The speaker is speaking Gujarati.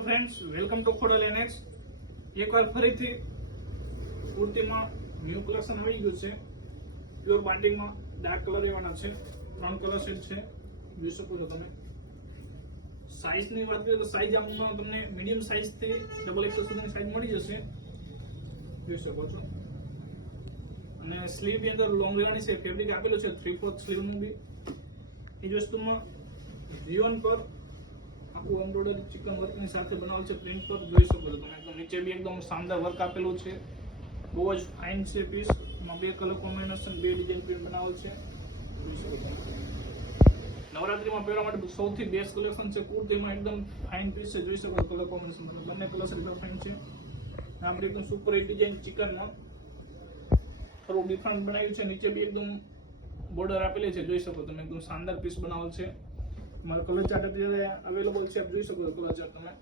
Hello friends, welcome to Khodal annex. એકવાર ફરીથી કુર્તીમાં ન્યૂ કલેક્શન આવી ગયું છે. પ્યોર બાન્ડિંગમાં ડાર્ક કલર રહેવાના છે. 3 કલર સેટ છે, જોઈ શકો છો તમે. સાઇઝની વાત કરીએ તો સાઇઝ આમાં તમને મીડિયમ સાઇઝથી XXL સુધીની સાઇઝ મળી જશે, જોઈ શકો છો. અને સ્લીવ ની અંદર લોંગ રહેવાની છે. ફેબ્રિક આપેલું છે 3/4 સ્લીવનું બી. એ જ વસ્તુમાં રિયોન પર આખું એમ્બ્રોઇડરી ચિકન વર્કની સાથે બનાવેલ છે. પ્રિન્ટ પર જોઈ શકો છો તમે. એકદમ નીચે બી એકદમ શાનદાર વર્ક આપેલું છે. બહુ જ ફાઇન છે પીસ. એમાં 2 કલર કોમ્બિનેશન, 2 ડિઝાઇન પ્રિન્ટ બનાવેલ છે, જોઈ શકો છો. નવરાત્રીમાં પહેરવા માટે સૌથી બેસ્ટ કલેક્શન છે. કુર્તીમાં એકદમ ફાઇન પીસ છે, જોઈ શકો છો. કલર કોમ્બિનેશન બંને કલર એકદમ ફાઇન છે. આપણે એકદમ સુપર હિટ ડિઝાઇન ચિકનમાં થોડું ડિફરન્ટ બનાવ્યું છે. નીચે બી એકદમ બોર્ડર આપેલી છે, જોઈ શકો તમે. એકદમ શાનદાર પીસ બનાવેલ છે. મારો કલર ચાર્ટ અત્યારે અવેલેબલ છે, આપ જોઈ શકો છો કલર ચાર્ટ તમે.